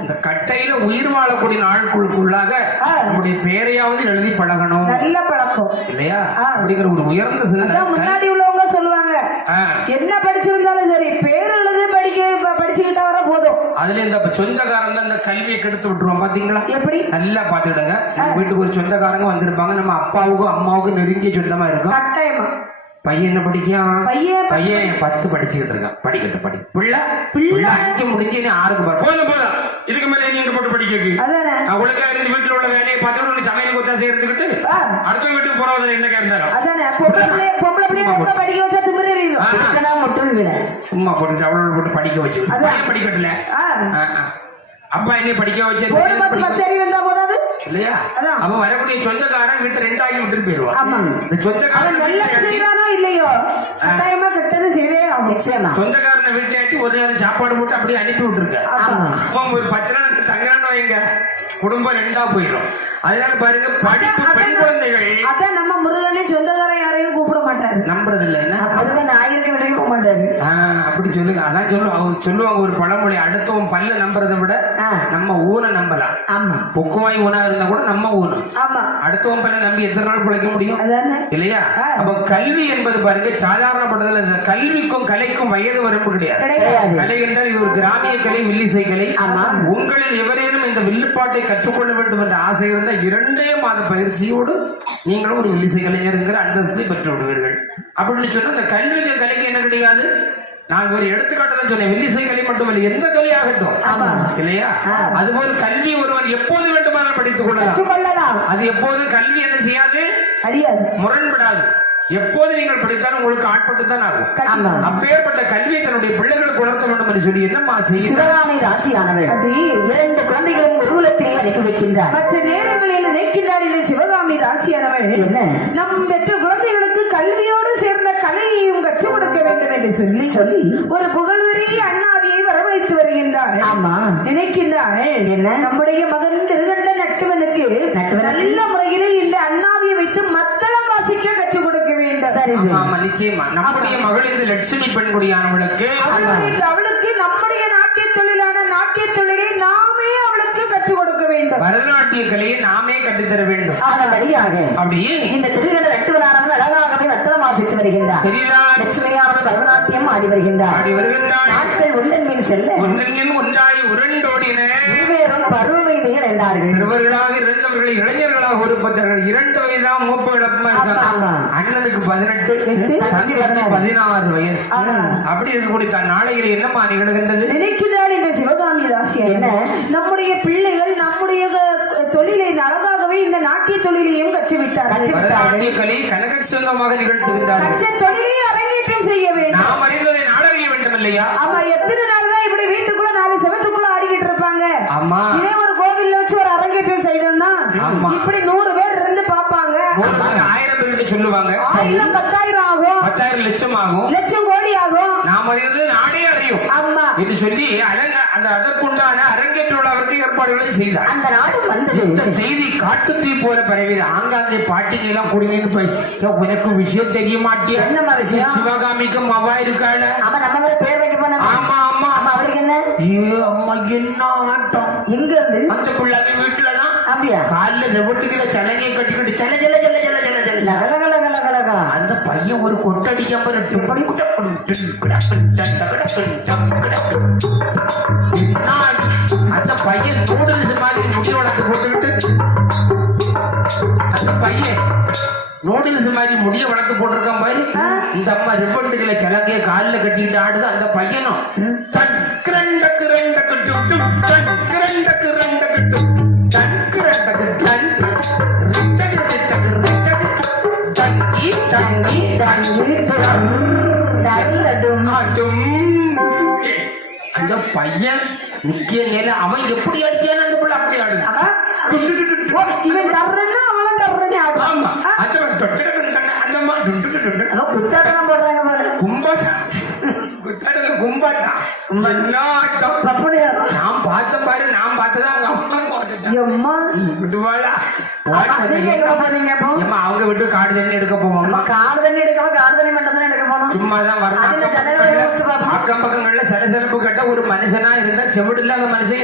இந்த கட்டையில உயிர் வாழக்கூடிய நாட்களுக்குள்ளாக. நம்முடைய பேரையாவது எழுதி பழகணும். நல்ல பழக்கம். இல்லையா. அப்படிங்கிற ஒரு உயர்ந்த சிந்தனை. முன்னாடி உள்ளவங்க சொல்லுவாங்க. என்ன படிச்சிருந்தாலும் சரி பேர் எழுது படிக்க படிச்சுக்கிட்டா வர போதும். அதுல இந்த சொந்தக்காரங்க இந்த கல்வியை கெடுத்து விட்டுருவோம் பாத்தீங்களா? எப்படி? நல்லா பாத்துக்கிடுங்க நம்ம வீட்டுக்கு ஒரு சொந்தக்காரங்க வந்திருப்பாங்க. நம்ம அப்பாவுக்கும் அம்மாவுக்கும் நெருங்கிய சொந்தமா இருக்கும். கட்டாயமா. பையன் என்ன படிக்கான் பையன் பையன் பத்து படிச்சுக்கிட்டு இருக்கான். படிக்கட்டும் படி. பிள்ளை? பிள்ளை. அஞ்சு முடிஞ்சு நீ ஆறுக்கு பாரு போதும் போதும். இதுக்கு மேல நீங்க போட்டு படிக்க அதானே? அவளுக்கா இருந்து வீட்டுல உள்ள வேலையை பார்த்துட்டு சமையல் கொத்தா சேர்த்துக்கிட்டு அடுத்த வீட்டுக்கு போறவதில்லை என்னக்கா இருந்தாலும். சும்மா போட்டு. அவளோட போட்டு படிக்க வச்சு படிக்கட்டல. அப்பா என்ன படிக்க வச்சு இல்லையா. அவன் வரக்கூடிய சொந்தக்காரன் வீட்டை ரெண்டாகி விட்டுட்டு போயிருவான் ஆமா. இந்த சொந்தக்காரன் வீட்டை செய்யறானோ இல்லையோ? கட்டாயமா கெட்டது செய்தே நிச்சயமா. சொந்தக்காரனை வீட்டையாட்டி ஒரு நேரம் சாப்பாடு போட்டு அப்படியே அனுப்பி விட்டுருக்க. அவன் ஒரு பத்து நாள் தங்குறான்னு வைங்க. குடும்பம் ரெண்டா போயிடும். அதனால பாருங்க படிப்பு பெண் குழந்தைகள் அதான் நம்ம முருகனே சொந்தக்காரன் யாரையும் கூப்பிட மாட்டாரு. நம்புறது இல்ல என்ன விடையும் போக மாட்டாரு அப்படி சொல்லுங்க. அதான் சொல்லு அவங்க சொல்லுவாங்க ஒரு பழமொழி அடுத்தவன் பல்ல நம்புறதை விட. நம்ம ஊனை நம்பலாம். ஆமா. பொக்குவாய் ஊனா இருந்தா கூட நம்ம ஊனு. ஆமா. அடுத்தவன் பல்ல நம்பி எத்தனை நாள் பிழைக்க முடியும்? இல்லையா. அப்ப கல்வி என்பது பாருங்க சாதாரணப்பட்டதுல இந்த கல்விக்கும் கலைக்கும் வயது வரம்பு கிடையாது. கலை என்றால் இது ஒரு கிராமிய கலை வில்லிசை கலை. ஆமா. உங்களில் எவரேனும் இந்த வில்லுப்பாட்டை கற்றுக்கொள்ள வேண்டும் என்ற ஆசை இருந்தால் இரண்டே மாத பயிற்சியோடு நீங்களும் ஒரு வில்லிசை கலைஞருங்கிற அந்தஸ்தை பெற்று விடுவீர்கள். அப்படின்னு சொன்னா இந்த கல்விக்கு கலைக்கு என்ன கிடையாது? நான் ஒரு எடுத்துக்காட்டு தான் சொன்னேன். வில்லிசை கலை மட்டுமல்ல எந்த கலை ஆகட்டும். இல்லையா? அதுபோல் கல்வி ஒருவன் எப்போது வேண்டுமானாலும் படித்துக் கொள்ளலாம். அது எப்போது கல்வி என்ன செய்யாது? முரண்படாது. எப்போது நீங்கள் படித்தாலும் உங்களுக்கு ஆட்பட்டு தான் ஆகும். ஆமா. அப்பேற்பட்ட கல்வியை தன்னுடைய பிள்ளைகளுக்கு உணர்த்த வேண்டும் என்று சொல்லி என்னம்மா செய்யுது சிவகாமி ராசியானவள் அது இரண்டு குழந்தைகளும் குருகுலத்தில் அனுப்பி வைக்கின்றார். மற்ற நேரங்களில் நினைக்கின்றார் இந்த சிவகாமி ராசியானவள்? என்ன? நம் பெற்ற என்று சொல்லி சொல்லி ஒரு புகழ்வெறிய அண்ணாவியை வரவழைத்து வருகின்றார். ஆமா. நினைக்கின்றாள் என்ன? நம்முடைய மகன் திருகண்ட நட்டுவனுக்கு? நல்ல முறையிலே இந்த அண்ணாவியை வைத்து மத்தளம் வாசிக்க கற்றுக் கொடுக்க வேண்டும். சரி ஆமா, நிச்சயமா. நம்முடைய மகள் இந்த லட்சுமி பெண்குடியானவளுக்கு அவளுக்கு நம்முடைய நாட்டிய தொழிலான நாட்டிய தொழிலை நாமே அவளுக்கு கற்றுக் கொடுக்க வேண்டும். பரதநாட்டிய கலையை நாமே கற்றுத்தர வேண்டும். ஆனபடியாக அப்படி இந்த திருகண்ட நட்டுவனானவன் அழகாகவே வத்தனம் வாசித்து வருகின்றார் சரிதான் ஆடி வருகின்றார் ஆடி வருகின்றாய். நாட்கள் ஒன்றன் மீன் செல்ல. ஒன்றின் ஒன்றாய் உருண்டோடின. இருவேறும் என்றார்கள். சிறுவர்களாக இருந்தவர்களை இளைஞர்களாக உருப்பட்டார்கள் இரண்டு வயதாம் மூப்பு. அண்ணனுக்கு பதினெட்டு பதினாறு. வயது. அப்படி இருக்கக்கூடிய நாளையில என்னம்மா நிகழ்கின்றது? நினைக்கிறார் இந்த சிவகாமி ராசியா என்ன? நம்முடைய பிள்ளைகள் நம்முடைய தொழிலை அழகாகவே இந்த நாட்டிய தொழிலையும் கற்றுவிட்டார் கற்று- பரதநாட்டிய கலையை கனகட் சொந்தமாக நிகழ்த்துகின்றார்கள். கற்ற தொழிலை செய்ய வேண்டும். நாம் அறிந்ததை நாடறிய வேண்டும் இல்லையா ஆமா எத்தனை நாள் தான் இப்படி வீட்டுக்குள்ள நாலு செவத்துக்குள்ள ஆடிக்கிட்டு இருப்பாங்க? ஆமா இதே ஒரு கோவில்ல வச்சு ஒரு அரங்கேற்றம் செய்தோம்னா. இப்படி நூறு பேர் இருந்து பாப்பாங்க ஆயிரம் பேர் சொல்லுவாங்க. ஆயிரம் பத்தாயிரம் ஆகும். பத்தாயிரம் லட்சம் ஆகும். லட்சம் கோடி ஆகும். நாம் அறிந்தது நாடே அறியும் ஆமா என்று சொல்லி அரங்க அந்த அதற்குண்டான அரங்கேற்ற விழாவிற்கு ஏற்பாடுகளை செய்தார் அந்த நாடும் வந்தது இந்த செய்தி காட்டுத்தீ போல பரவியது ஆங்காங்கே பாட்டிங்க எல்லாம் கூடி நின்று போய் "ஏ, உனக்கு விஷயம் தெரிய மாட்டியா என்னம்மா விஷயம்? சிவகாமிக்கு மவா இருக்காள அவன் நம்ம பேர் வைக்க போன ஆமா ஆமா ஆமா அவளுக்கு என்ன ஏ அம்மா என்ன ஆட்டம் எங்க இருந்து அந்த பிள்ளைங்க வீட்டுலதான் அப்படியா காலில் ரெவட்டுக்கிற சலங்கையை கட்டிக்கிட்டு சல சல சல சல சல சல பையன் ஒரு கொட்டடிக்க பாரு டுப்படி குட்டப்படி டுன் குடப்படி டன் டகடப்படி டம் கடப்படி. என்ன ஆச்சு? அந்த பையன் நூடுல்ஸ் மாதிரி முடி வளர்த்து போட்டுக்கிட்டு அந்த பையன் நூடுல்ஸ் மாதிரி முடிய வளர்த்து போட்டிருக்கான் பாரு இந்த அம்மா ரிப்பன்ட்டுகளை சலங்கைய காலில் கட்டிக்கிட்டு ஆடுது அந்த பையனும் தன் தங்கி தங்கி அந்த பையன் முக்கிய நிலை அவன் எப்படி அடிக்கான அந்த பிள்ளை அப்படி ஆடுது. இவன் தர்றன்னா அவளும் தர்றனே ஆமா. ஆகும் அந்த தொட்டட அந்த அம்மா டு, டு, டு, டு, டு. அவன் குத்தாட்டம் போடுறாங்க பாரு. கும்பாட்டம் குத்தாடல கும்பாட்டம் என்ன ஆட்டம்? அப்படியா நான் பார்த்த பாரு நான் பார்த்ததா அவங்க அம்மா விட்டுவாளா விட்டு காடு தண்ணி எடுக்க போவோம்மா காடு தண்ணி எடுக்காம காடு தண்ணி மட்டும் தான் எடுக்க போனோம் சும்மா தான் வரணும். அக்கம் பக்கங்கள்ல சலசலப்பு கட்ட ஒரு மனுஷனா இருந்தா செவிடு இல்லாத மனுஷன்